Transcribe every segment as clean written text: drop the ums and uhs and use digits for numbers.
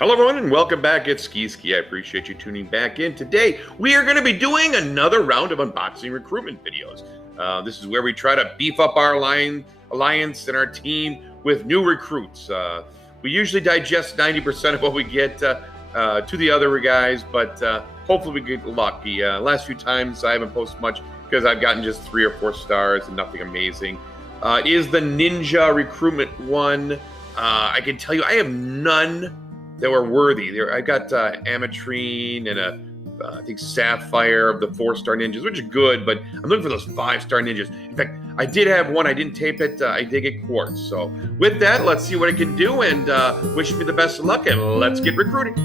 Hello, everyone, and welcome back. It's Ski. I appreciate you tuning back in. Today, we are going to be doing another round of unboxing recruitment videos. This is where we try to beef up our alliance and our team with new recruits. We usually digest 90% of what we get to the other guys, but hopefully we get lucky. Last few times, I haven't posted much because I've gotten just 3 or 4 stars and nothing amazing. It is the Ninja Recruitment one. I can tell you, I have none that were worthy. I got Ametrine and I think Sapphire of the 4-star ninjas, which is good, but I'm looking for those 5-star ninjas. In fact, I did have one. I didn't tape it. I did get quartz. So with that, let's see what it can do, and wish me the best of luck, and let's get recruiting.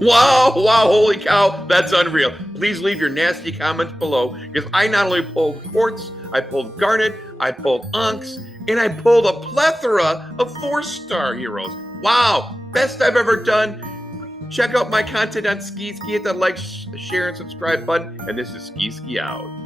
Wow, holy cow, that's unreal. Please leave your nasty comments below, because I not only pulled quartz, I pulled garnet, I pulled onks, and I pulled a plethora of 4-star heroes. Wow, best I've ever done. Check out my content on Ski. Hit that like, share, and subscribe button, and this is Ski out.